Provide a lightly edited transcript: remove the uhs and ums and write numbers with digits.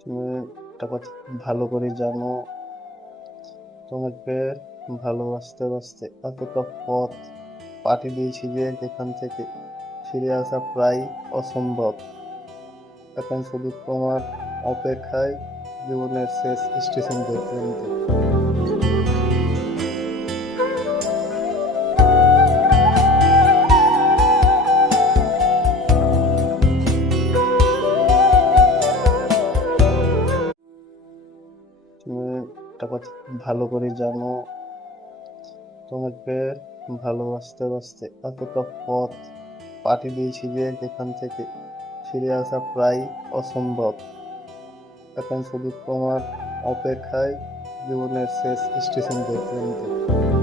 তুমি একটা কথা ভালো করে জানো, তোমাকে ভালোবাসতে বাসতে এতটা পথ পাড়ি দিয়েছি যে যেখান থেকে ফিরে আসা প্রায় অসম্ভব। এখন শুধু তোমার অপেক্ষায় জীবনের শেষ স্টেশন পর্যন্ত। তুমি একটা কথা ভালো করে জানো, তোমাকে ভালোবাসতে বাসতে এতটা পথ পাড়ি দিয়েছি যে যেখান থেকে ফিরে আসা প্রায় অসম্ভব। এখন শুধু তোমার অপেক্ষায় জীবনের শেষ স্টেশন পর্যন্ত।